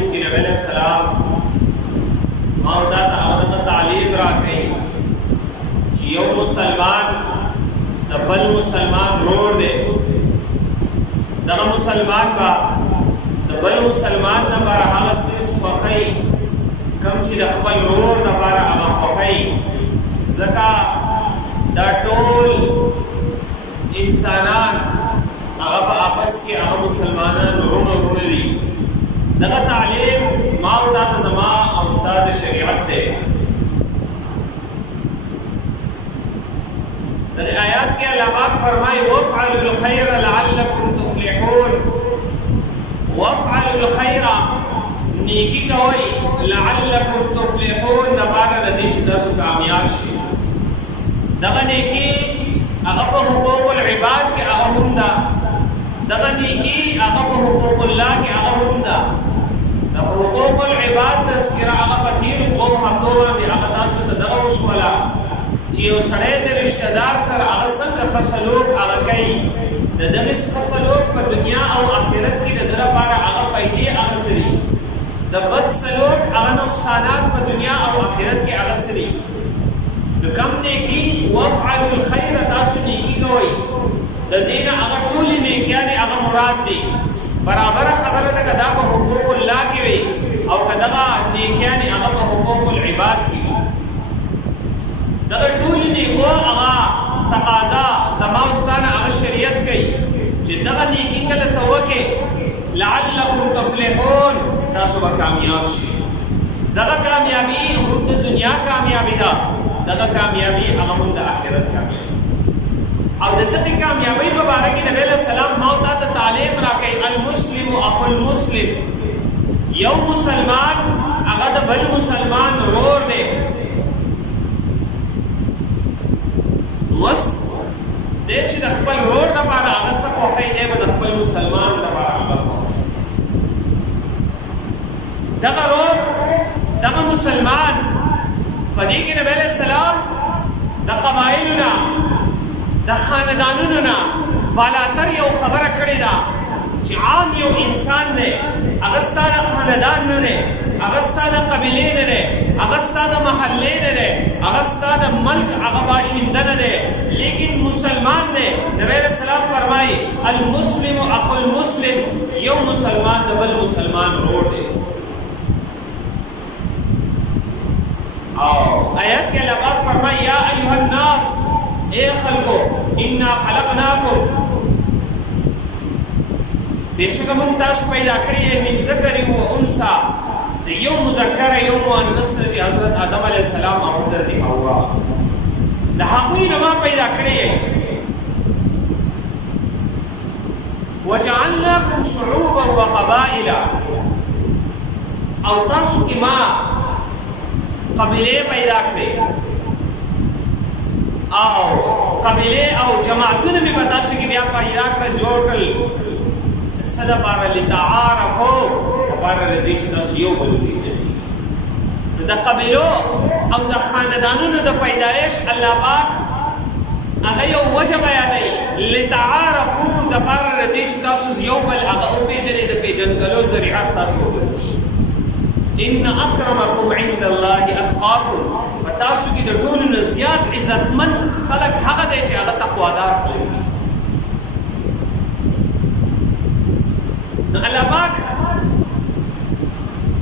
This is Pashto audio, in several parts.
حدیث کی نبی علیہ السلام مودا تا تعلیم را کئی یو مسلمان د بل مسلمان رور دے دغه مسلمان با د بل مسلمان نه بار هغه سیس خوخی کم چې د خپل رور نه بار هغه خوخی زکا دا ټول انسانان هغه په آپس کې هغه مسلمانان ورونه دي دغه تعلیم ما او دا زما او استاد شریعت دی آیات کے علامات فرمائے وَافْعَلُوا الْخَيْرَ لَعَلَّكُمْ تُفْلِحُونَ وَافْعَلُوا الْخَيْرَ نیکی کوئی لَعَلَّكُمْ تُفْلِحُونَ نبارا ندیش داسو کامیاب شی دغا نیکی اغا حقوق العباد کے اغا ہندا دغا نیکی اغا حقوق اللہ کے اغا ہندا دغا حقوق العباد تذکرہ اغا پتیر قوم حقوقا بی اغا داسو تدغوش ولا یو سړی د رشتہ دار سره هغه څنګه ښه سلوک هغه کوي د دغه ښه سلوک په دنیا او آخرت کې د ده لپاره هغه فایدې هغه څه دي د بد سلوک هغه نقصانات په دنیا او آخرت کې هغه څه دي نو کم نیکي وافعلوا الخیر تاسو نیکي کوئ د دې نه هغه ټولې نیکیانې هغه مراد دي برابره خبره ده که دا په حقوق الله کې وي او که دغه نیکیانې هغه په حقوق العباد کې دغه ټول نیکو هغه تقاضا زما استانه هغه شریعت کوي چې دغه نیکي کله ته وکې لعلکم تفلحون تاسو به کامیاب شئ دغه کامیابي هم د دنیا کامیابي ده دغه کامیابي هغه هم د آخرت کامیابي او د دغه کامیابي په باره کې نبی علیه السلام ما ته د تعلیم راکوي المسلم اخو المسلم یو مسلمان هغه د بل مسلمان ورور دی وس دې چې د خپل رور لپاره هغه څه خوښوي دی به د خپل مسلمان لپاره هغه خوښوي دغه رور دغه مسلمان په دې کې نبی علیه السلام د قبایلو نه د خاندانونو نه بالاتر یو خبره کړې ده چې عام یو انسان دی هغه ستا د خاندان نه دی هغه ستا د قبیلې نه دی هغه ستا د محلې نه دی هغه ستا د ملک هغه باشنده نه دی لیکن مسلمان دی نبی علیہ السلام فرمایي المسلم اخو المسلم یو مسلمان د بل مسلمان ورور دی او آیات کې الله فرمایي یا ایها الناس اے خلقو انا خلقناکم بیشک موږ تاسو پیدا کړی یې من ذکر و انثى د یو مذکر یو مؤنث چې حضرت آدم علیه السلام او حضرت حوا د هغوی نه ما پیدا کړی یې وجعلناکم شعوبا وقبائل او تاسو کې ما قبیلې پیدا کړې او قبیلې او جماعتونه مې په تاسو کې بیا پیدا کړل جوړ کړل صدا بار لتعارفو بار ردیش تاسو یو بل پیژنئ د قبیلو او د خاندانونو د پیدایش الله پاک هغه یو وجه بیانوي لتعارفو د بار ردیش تاسو یو بل هغه وپیژنئ د پیژندلو ذریعه ستاسو وګرځي ان اکرمکم عند الله اتقاکم په تاسو کې د ټولو نه زیات عزتمن خلک هغه دی چې هغه تقوادار خلک دي نو الله پاک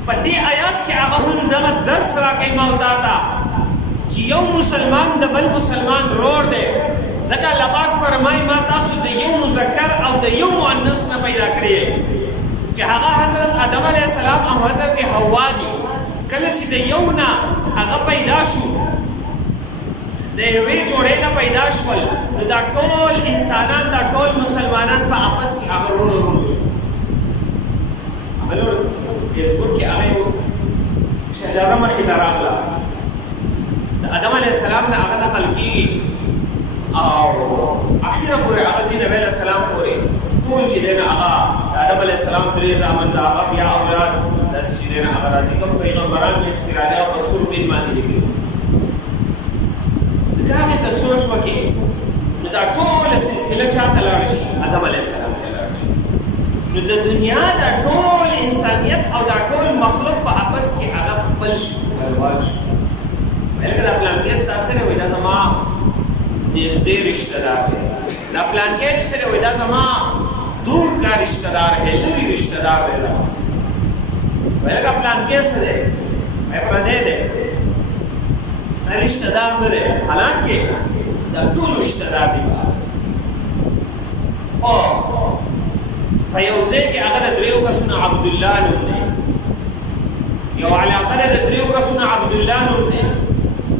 په دې آیات کې هغه هم دغه درس راکوي ما ته چې یو مسلمان د بل مسلمان ورور دی ځکه الله پاک فرمایي ما تاسو د یو مذکر او د یو مؤنث نه پیدا کړی چې هغه حضرت آدم علیه السلام او حضرت حوا دي کله چې د یو نه هغه پیدا شو د یوې جوړې نه پیدا شول نو دا ټول انسانان دا ټول مسلمانان په آپس کې هغه ورونه شو بلور فیسبوک کې هغه شجره مخې ته راغله د آدم علیه السلام نه هغه نقل کېږي او اخره پورې هغه ځي نبی علیه السلام پورې ټول چې دی نه هغه د آدم علیه السلام درې زامن د هغه بیا اولاد داسې چې دی نه هغه راځي کوم پیغمبران منځ کې راغلي او په سور بن باندې لیکلي که هغې ته سوچ وکړې نو دا ټوله سلسله چا ته لاړه شي آدم علیه السلام ته لاړه شي نو د دنیا دا ټول انسانیت او دا ټول مخلوق په اپس کې هغه خپل شو ګډوډ شو. بلکې دا پلانکې ستا سره وایي دا زما نږدې رشته دار دی، دا پلانکې سره وایي دا زما دور کا رشته دار دی، لرې رشته دار دی زما. وایي دا پلانکې سره دی وایي پردی دی، دا رشته دار نه دی، حالانکې دا ټول رشته دار دی. خو په یو ځای کې هغه د دریو کسونو عبدالله نوم دی، یو علاقه ده د دریو کسونو عبدالله نوم دی.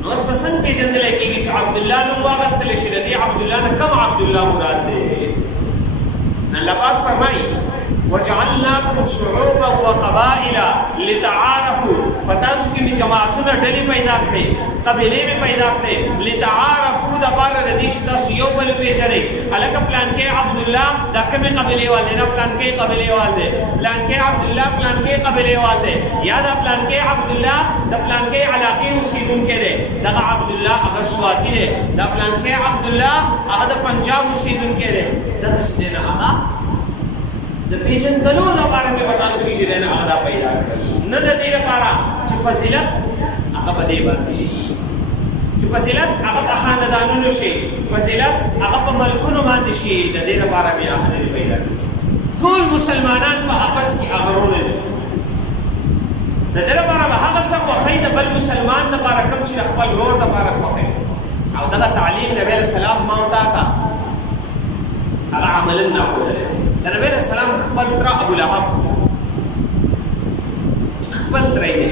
نو اوس به څنګه پېژندلی کېږي چې عبدالله نوم واخیستلی شي؟ د دې عبدالله نه کوم عبدالله مراد دی؟ الله پاک فرمایي وجعلناکم شعوبا وقبائل لتعارفوا، په تاسو کې مې جماعتونه ډلې پیدا کړې، قبیلې مې پیدا کړې، لتعارفوا دپاره د دې چې تاسو یو بل وپېژنئ. هلکه پلانکې عبدالله دا کومې قبیلې وال دی؟ دا پلانکې قبیلې وال دی. پلانکې عبدالله پلانکې قبیلې وال دی، یا دا پلانکې عبدالله د پلانکې علاقې اوسېدونکی دی، دغه عبدالله هغه سواتي دی، دا پلانکې عبدالله هغه د پنجاب اوسېدونکی دی. دغه چې دی نه هغه د پیژندلو لپاره مې په تاسو کې چې دی نه هغه دا پیدا کړي، نه د دې لپاره چې فضیلت هغه په دې باندې شي، چې فضیلت هغه په خاندانونو شي، فضیلت هغه په ملکونو باندې شي. د دې لپاره مې هغه نه پیدا کړي. ټول مسلمانان په آپس کې هغه ورونه دي. د دې لپاره به هغه څه خوښوي د بل مسلمان لپاره کوم چې د خپل ورور لپاره خوښوي. او دغه تعلیم نبي علیه السلام ما او تا ته هغه عملاً راښودلی. د نبي علیه السلام خپل تره ابولهب خپل تره دی،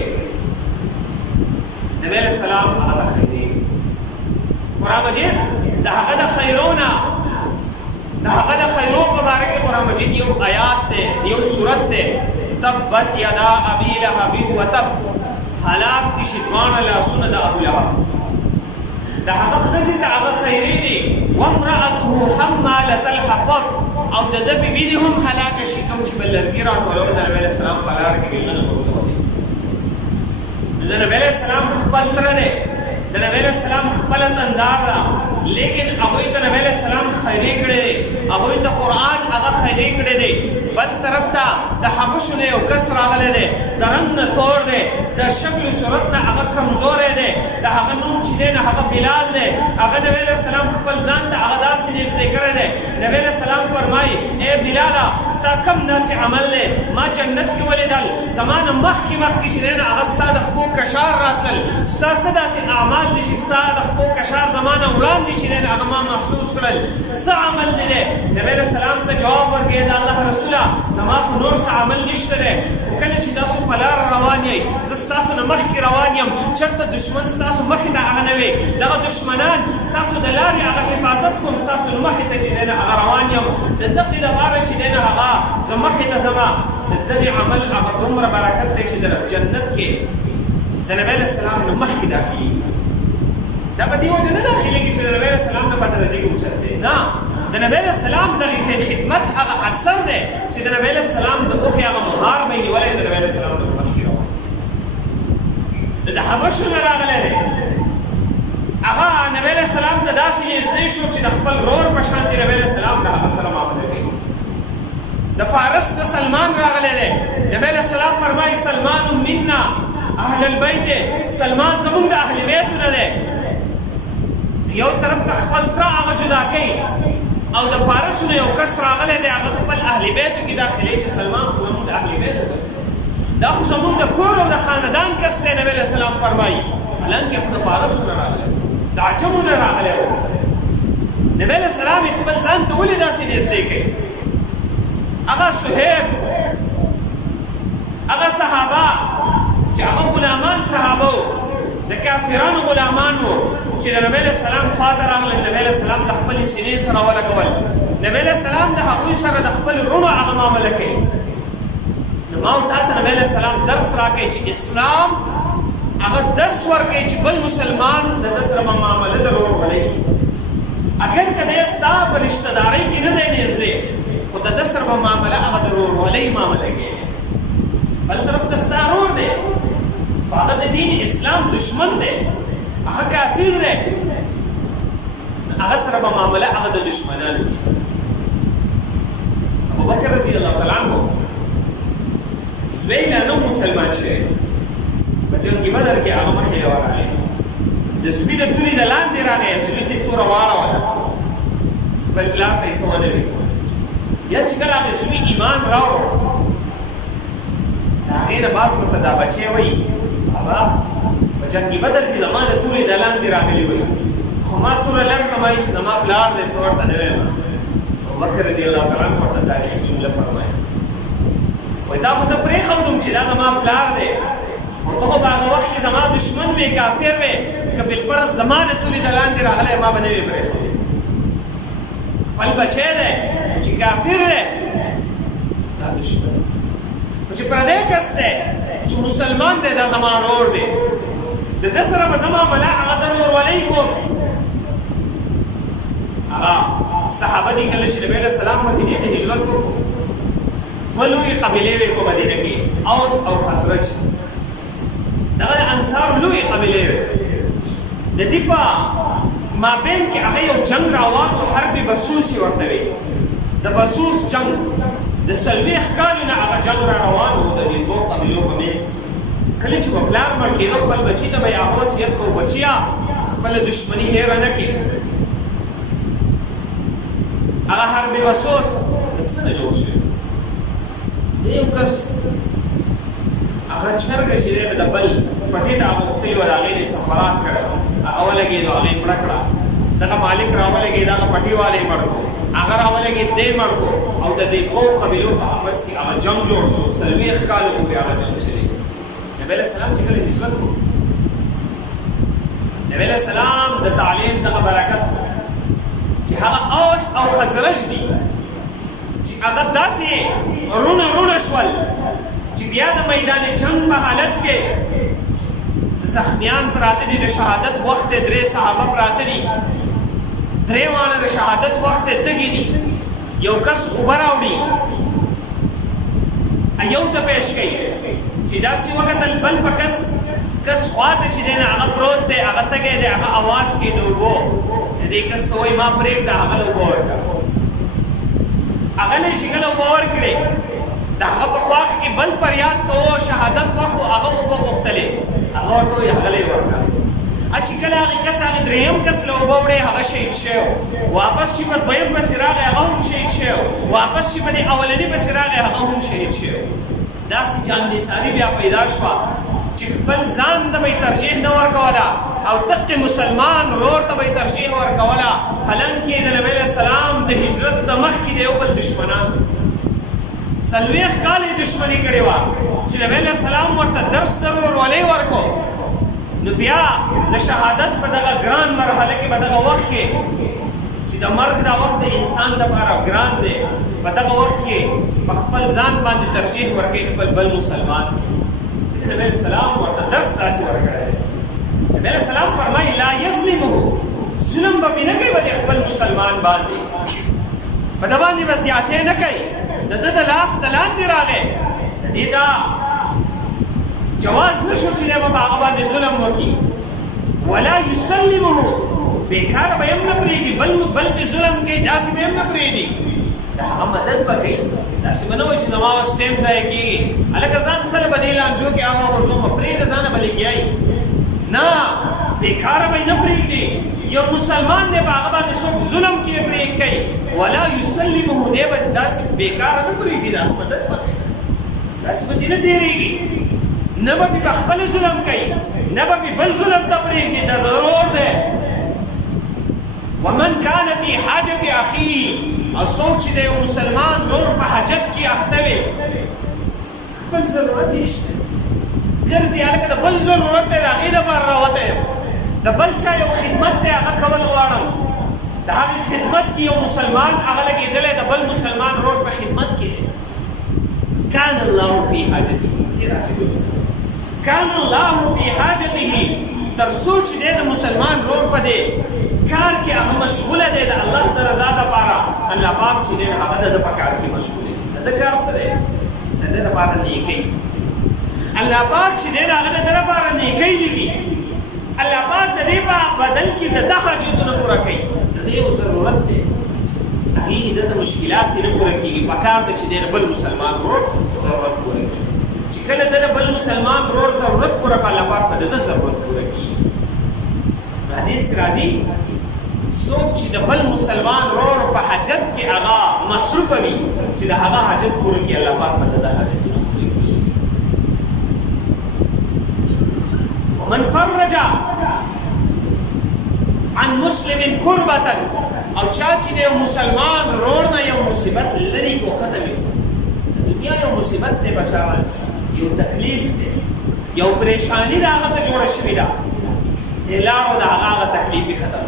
نبي علیه السلام هغه ته خیري. قرآن مجید د هغه د خیرونه د هغه د خیرو په باره کې قرآن مجید یو آیات دی، یو صورت دی، تبت یدا ابي لهب وتب، هلاک دي شي دواړه لاسونه د ابولهب. د هغه ښځې د هغه خیري دي، وامرأته حمالة الحطب، او د ده بیبي دې هم هلاکه شي، کوم چې به لرګي راټولول د نبي علیه السلام په لاره کې بېلونه غورځولې. د نبي علیه السلام خپل تره دی، د نبي علیه السلام خپله تندار ده، لیکن هغوی ته نبي علیه السلام خیرې کړی دی، هغوی ته قرآن هغه خیرې کړی دی. بل طرف ته د حبشو نه یو کس راغلی دی، د رنګ نه تور دی، د شکل صورت نه هغه کمزوری دی، د هغه نوم چې دی نه هغه بلال دی. هغه نبي علیه السلام خپل ځان ته هغه داسې نږدې کړی دی. نبي علیه السلام فرمایي ای بلاله ستا کم داسې عمل دی، ما جنت کې ولیدل، زما نه مخکې چې دی نه هغه ستا د خپو کشار راتلل، ستا څه داسې اعمال دي چې ستا د خپو کشار زما نه وړاندې چې دی نه هغه ما محسوس کړل، څه عمل دی دی؟ نبي علیه السلام ته جواب ورکړی د الله رسوله زما خو نور څه عمل نشته دی، خو کله چې تاسو په لاره روان یئ زه ستاسو نه مخکې روان یم، چېرته دشمن ستاسو مخې ته هغه نه وي، دغه دشمنان ستاسو د لارې هغه حفاظت کوم، ستاسو نه مخې ته چې دی نه هغه روان یم، د دقې دپاره چې دی نه هغه زه مخې ته ځمه. د دغې عمل هغه دومره برکت دی چې د جنت کې د نبي علیه السلام نه مخکې داخلېږي. دا په دې وجه نه داخلېږي چې د نبي علیه السلام نه په درجه کې اوچت دی، نه، د نبي علیه السلام دغې خدمت هغه اثر دی چې د نبي علیه السلام د اوښې هغه مهار به یې نیولی د نبي علیه السلام نه مخکې روان. د حبشو نه راغلی دی، هغه نبي علیه السلام ته داسې نږدې شو چې د خپل ورور په شان د نبي علیه السلام د هغه سره معامله کوي. د فارس د سلمان راغلی دی، نبي علیه السلام فرمایي سلمان منا اهل البیت، سلمان زمونږ د اهل بیتو نه دی. یو طرف ته خپل تره هغه جدا کوي، او د فارسو نه یو کس راغلی دی هغه خپل اهل بیتو کې داخلي چې سلمان خو زمونږ د اهل بیتو کس دی، دا خو زمونږ د کور او د خاندان کس دی. نبي علیه السلام فرمایي حالانکې خو د فارسو نه راغلی، د عجمو نه راغلی و. نبي علیه السلام یې خپل ځان ته ولې داسې نږدې کوي؟ هغه صهیب، هغه صحابه چې هغه غلامان صحابه وو، د کافرانو غلامان وو چې د نبي علیه السلام خواته راغلل، نبي علیه السلام د خپلې سینې سره ولګول، نبي علیه السلام د هغوی سره د خپل وروڼو هغه معامله کوي. نو ما او تا ته نبي علیه السلام درس راکوي چې اسلام هغه درس ورکوي چې بل مسلمان د ده سره به معامله د ورورولۍ کوي. اگر که دی ستا په رشتهدارۍ کې نه دی نږدې، خو د ده سره به معامله هغه د ورورولۍ معامله کوي. بل طرف ته ستا ورور دی، خو هغه د دین اسلام دشمن دی، هغه کافر دی، هغه سره به معامله هغه د دشمنانو کوي. بکر رضی الله تعالی عنہ زوی لا نو مسلمان شوی په جنګ بدر کې هغه مخې ورغلی د سپي د تورې د لاندې راغی زوی ته توره واړوله خپل پلار ته یې څه ونه ویل یا چې کله هغه زوی ایمان راوړو د هغې نه بعد ورته دا بچی وایي بابا په جنګ بدر کې زما د تورې د لاندې راغلی وایي خو ما توره لږ نه وایي چې زما پلار دی څه ورته نه وایم ابوبکر رضی الله تعالی عنه ورته تاریخي جمله فرمایي وایي دا خو زه پرېښودم چې دا زما پلار دی خو ته خو په هغه وخت کې زما دشمن وې کافر وې که بالفرض زما د تورې د لاندې راغلی ما به نه وې پرېښودی خپل بچی دی چې کافر دی دا دشمن خو چې پردی کس دی چې مسلمان دی دا زما ورور دی د ده سره به زما ملا هغه د ورورولۍ کوم هغه صحابه دي کله چې نبي علیه السلام مدینې ته هجرت وکړو دوه لویې قبیلې وې په مدینه کې اوس او خزرج دغه انصار لویې قبیلې وې د دې په مابین کې هغه یو جنګ روان و حرب بسوس یې ورته وی د بسوس جنګ د څلوېښت کالو نه هغه جنګ را روان و د دې دوو قبیلو په منځ کله چې به پلار مړ کېده خپل بچي ته به یې هغه وصیت کړو بچیه خپله دشمني هېره نه کړي هغه حرب بسوس د څه نه جوړ شوی د یو کس هغه چرګه چې دی د بل پټې ته هغه غوښتلي وه د هغې نه یې څه خوراک کړی هغه ولګېدو هغه یې مړه کړه دغه مالک راولګېد هغه پټې والی مړ کړو هغه راولګېد دی مړ کړو او د دې دوو قبیلو په آپس کې هغه جنګ جوړ شو 40 کالو پورې هغه جنګ چلی نبي علیه السلام چې کله هجرت وکړو نبي علیه السلام د تعلیم دغه برکت چې هغه اوس او خزرج دي چې هغه داسې رونه شول چې بیا د میدان جنګ په حالت کې زخمیان پراته دي د شهادت وخت دی 3 صحابه پراته دي 3 واړه د شهادت وخت تږي دي یو کس اوبه راوړي یو ته پیش کوي چې داسې وکتل بل په کس خوا ته چې دی نه هغه پروت دی هغه تږی دی هغه اواز کوي د اوبو دې کس ته وایي ما پرېږده هغه له اوبه ورکړه هغه نه چې کله اوبه ورکړې د هغه په خوا کې بل فریاد کوو شهادت وخت و هغه اوبه غوښتلې هغه ورته وایي هغه له یې ورکړه چې کله هغې کس هغه درېیم کس له اوبه وړې هغه شهید شوی واپس چې په دویم پسې راغی هغه هم شهید شوی واپس چې په دې اولني پسې راغی هغه هم شهید شوی داسې جانبساري بیا پیدا شوه چې خپل ځان ته به یې ترجیح نه ورکوله او دقې مسلمان ورور ته به یې ترجیح ورکوله حالانکې د نبي علیه السلام د هجرت نه مخکې د یو بل دشمنان 40 کال یې دشمني کړې وه چې نبي علیه السلام ورته درس د ورورولۍ ورکړو نو بیا د شهادت په دغه ګران مرحله کې په دغه وخت کې چې د مرګ دا وخت د انسان لپاره ګران دی په دغه وخت کې په خپل ځان باندې ترجیح ورکوي خپل بل مسلمان ځکه نبي علیه السلام ورته درس داسې ورکړی دی نبي علیه السلام فرمایي لا یظلمه ظلم به پرې نه کوي به د خپل مسلمان باندې په ده باندې به زیاتې نه کوي د ده د لاس د لاندې راغی د دې دا جواز نشو چې دی به په هغه باندې ظلم وکړي ولا یسلمه بېکاره به یې هم نه پرېږدي بل پې ظلم کوي داسې به یې هم نه پرېږدي د هغه مدد به کوي داسې به نه وایي چې زما اوس ټایم ضایع کېږي هلکه ځان سره به دې لانجو کې هغه غورځومه پرېږده ځانه به لګیایي نه بېکاره به یې نه پرېږدي یو مسلمان دی په هغه باندې څوک ظلم کې پرېږدي ولا یسلمه دی به داسې بېکاره نه پرېږدي د هغه مدد به کوي داسې به دې نه تېرېږي نه به په خپل ظلم کوي نه به بل ظلم ته پرېږدي د ضرور دی ومن کان فی حاجت اخیه او څوک چې د یو مسلمان ورور په حاجت کې اخته وي خپل ضرورت یې شته ګرځي هلکه د بل ضرورت دی د هغې دپاره راوتی یم د بل چا یو خدمت دی هغه کول غواړم د هغې خدمت کې یو مسلمان هغه لګېدلی د بل مسلمان ورور په خدمت کې کان الله فی حاجته کان الله فی حاجته تر څو چې دی د مسلمان ورور په دی کار کې هغه مشغوله دی د الله د رضا دپاره الله پاک چې دی هغه د ده په کار کې مشغول دی د ده کار څه دی د ده دپاره نیکۍ الله پاک چې دی هغه د ده دپاره نیکۍ لیکي الله پاک د دې په بدل کې د ده حاجتونه پوره کوي د دې یو ضرورت دی دې د مشکلات نه پوره کیږي پکار د چې د بل مسلمان ورور ضرورت پوره کیږي چې کله د بل مسلمان ورور ضرورت پوره کړه الله پاک په د ضرورت پوره کیږي حدیث راځي څوک چې د بل مسلمان ورور په حاجت کې هغه مصروف وي چې د هغه حاجت پوره کړي الله پاک په د حاجت پوره کړي ومن فرج عن مسلم كربة او چا چې د مسلمان ورور نه یو مصیبت لري کو ختمي دنیا یو مصیبت ته بچاوه یو تکلیف دی یو پریشانی دا هغه ته جوړه شوې ده دلارو دا هغه تکلیف ختم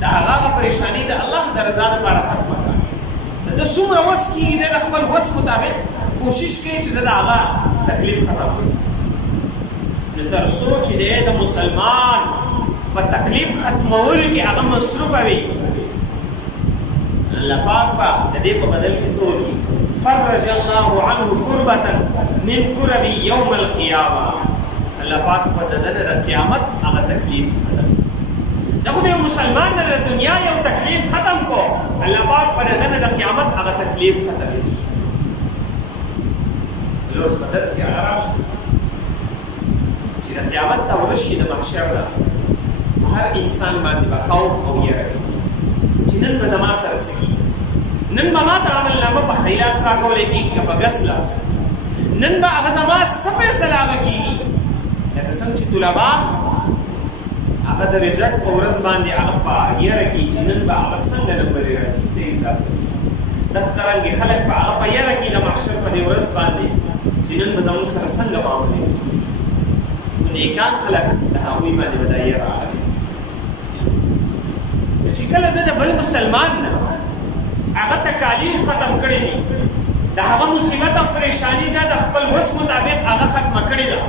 دا هغه پریشانی د الله د رضا لپاره ختم کړه د څومره وس کیږي د خپل وس مطابق کوشش کوي چې دا هغه تکلیف ختم کړي نو تر څو چې د مسلمان په تکلیف ختمولو کې هغه مصروف وي الله پاک په دې په بدل کې سوري فرج الله عنه كربة من كرب يوم القيامة الله پاک په دغه د قیامت هغه تکلیف ختم دغه مسلمان د دنیا یو تکلیف ختم کو الله پاک په دغه د قیامت هغه تکلیف ختم کړي لوس درس کې عرب چې د قیامت ته ورشي د محشر هر انسان باندې به خوف او یره چې نن به زما سره سکی نن به ما ته عمل نامه په خیلاس راکولی کېږي که په ګس لاس نن به هغه زما څه فیصله هغه کېږي لکه څنګه چې طلبا هغه د رزلټ په ورځ باندې هغه په یره کې چې نن به هغه څنګه نمبرې راځي څه حساب دغه رنګې خلک به هغه په یره کې د محشر په دې ورځ باندې چې نن به زموږ سره څنګه معاملې نو نیکان خلک د هغوی باندې به دا یره راغلي چې کله د بل مسلمان نه هغه تکالیف ختم کړي دي د هغه مصیبت او پریشانی دا د خپل وس مطابق هغه ختم کړي ده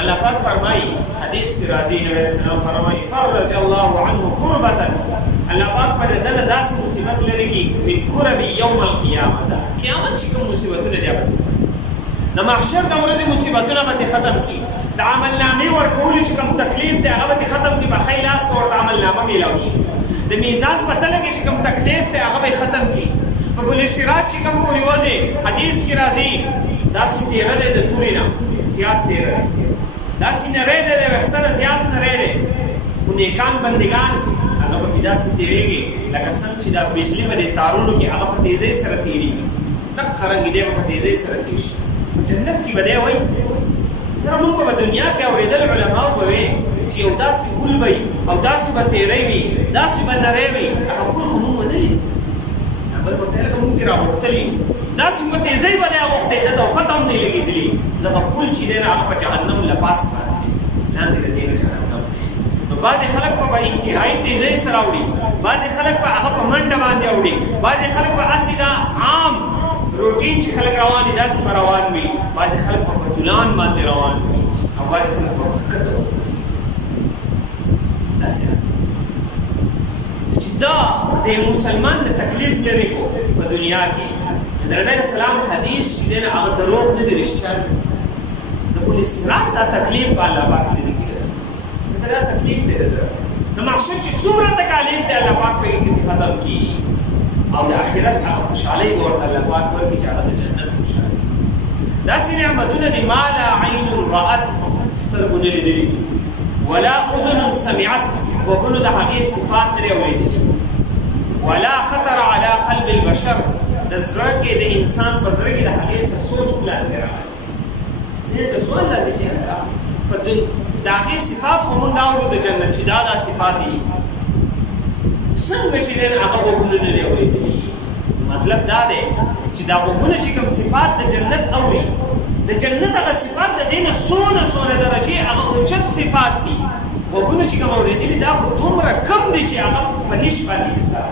الله پاک فرمایي حدیث کې راځي نبی رسول الله فرمایي فرج الله عنه كربة الله پاک په دغه داسې مصیبت لري کې من كرب يوم القيامه قیامت چې کوم مصیبتونه دي د محشر د ورځې مصیبتونه باندې ختم کړي د عمل نامې ورکول چې کوم تکلیف دی هغه به ختم کړي په خیلاس په ورته عمل نامه میلاو شي د میزان په تله کې چې کوم تکلیف دی هغه به ختم کړي په بل صراط چې کوم پورې وځي حدیث کې راځي داسې تیره دی د تورې نه زیات تیره داسې نری دی د وختره زیات نری دی خو نیکان بندګان هغه به داسې تیریږي لکه څنګه چې دا بجلي به د تارونو کې هغه په تیزۍ سره تیریږي دقه رنګ دی به په تیزۍ سره تیر شي په جنت کې به دی وایي دا موږ په دنیا کې اورېدل علماو به وي چې یو داسې ګل وي او داسې به تیری وي داسې به نری وي هغه ګل خو موږ نه لیدل بل ورته لکه موږ کې راغوښتلي داسې په تیزۍ به دی اغوښتی ده ته پته هم نه یې لګېدلي دغه ګل چې دی هغه په جهنم له پاسه باندې لاندې د دې نه جهنم نو بعضې خلک به انتهایي تیزۍ سره اوړي بعضې خلک به هغه په منډه باندې اوړي بعضې خلک به هسې دا عام روټین چې خلک روان دي داسې به روان وي بعضې خلک به په طولان باندې روان وي او بعضې خلک به په ښکته داسې چې دا د مسلمان د تکلیف لري کو په دنیا کې د نبی اسلام حدیث چې دی هغه دروغ نه دی رښتیا دی د پل صراط دا تکلیف به الله پاک لري کېږي دا تکلیف دی د محشر چې څومره تکالیف دی الله پاک په کې ختم کړي او د آخرت هغه خوشحالۍ به ورته الله پاک ورکړي چې هغه د جنت خوشحالي داسې نعمتونه دي ما لا عین رأت سترګو نه لیدلي ولا اذن سمعت وګونو د هغې صفات نه دي اورېدلي ولا خطر على قلب البشر د زړه کې د انسان په زړه کې د هغې څه سوچ پلان دی راغلی ځینې د سوال راځي چې د هغې صفات خو مونږ اورو د جنت چې دا دا صفات دي څنګه چې دی هغه غوږونه نه دي اورېدلي مطلب دا دی چې دا غوږونه چې کوم صفات د جنت اوري د جنت هغه صفات د دې نه څونه درجې هغه اوچت صفات دي غوږونه چې کوم اورېدلي دا خو دومره کم دي چې هغه په هېڅ باندې حساب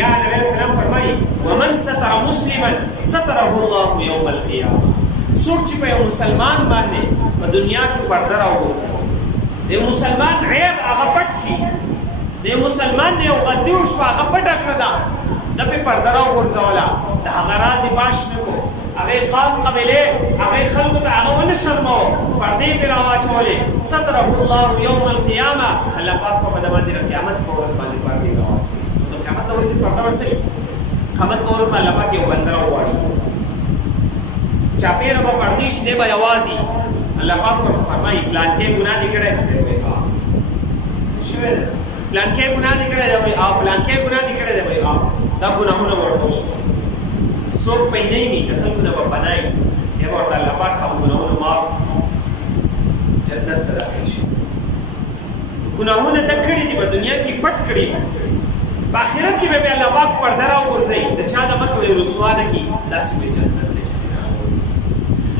یا نبی اسلام فرمایي ومن ستر مسلما ستره الله یوم القیامه څوک چې په یو مسلمان باندې په دنیا کې پرده راوغورځوي د مسلمان عیب هغه پټ کړي د مسلمان یو غلطي وشوه هغه پټه کړه ده ده پې پرده راوغورځوله د هغه راز یې باش نه کړو هغې قام قبیلې هغې خلکو ته هغه ونه شرموه پردې پې راواچولې ستره الله یوم القیامه الله پاک په ده باندې د قیامت په ورځ باندې پردې راواچوي ورځې پرده ورسوي قیامت په ورځ به الله پاک یو بنده راوغواړي چاپېره به پردې شنې به یوازې الله پاک ورته فرمایي پلانکې ګناه دې کړی شوی ده پلانکې ګناه دې کړی دی او پلانکې ګناه دې کړی دی دا ګناهونه به ورته وشي څوک پیدا وي د خلکو نه به پناه وي بیا به ورته الله پاک هغه ګناهونه معاف جنت ته داخل شي ګناهونه ده کړي دي په دنیا کې پټ کړي دي په آخرت کې به الله پاک پرده راوغورځوي د چا د مخ به رسوا نه کړي داسې به جنت ته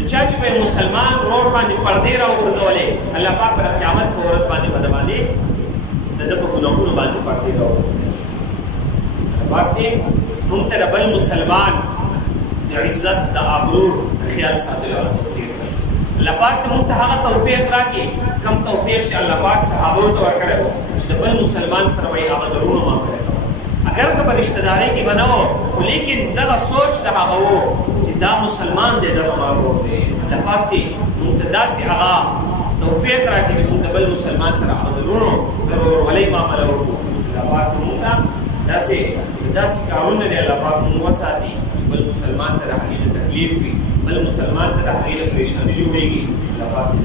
د چا چې به مسلمان ورور باندې پردې راوغورځولې الله پاک به د قیامت په ورځ باندې به د باندې د ده په ګناهونو باندې پردې راوغورځوي الله پاک دې موږ ته د بل مسلمان د عزت د ابرو د خیال ساتلو الله پاک ته موږ ته هغه توفیق راکړي کم توفیق چې الله پاک صحابو ته ورکړی و چې د بل مسلمان سره به یې هغه درونه معامله کوله اگر که په رشته دارۍ کې به نه و خو لیکن دغه سوچ د هغه و چې دا مسلمان دی دا زما ورور دی الله پاک دې موږ ته داسې هغه توفیق راکړي چې موږ د بل مسلمان سره هغه درونو د ورورولۍ معامله وکړو الله پاک موږ ته داسې کارونه دی الله پاک موږ وساتي چې بل مسلمان ته د هغې نه تکلیف وي بل مسلمان ته د هغې نه پریشاني جوړېږي الله پاک دې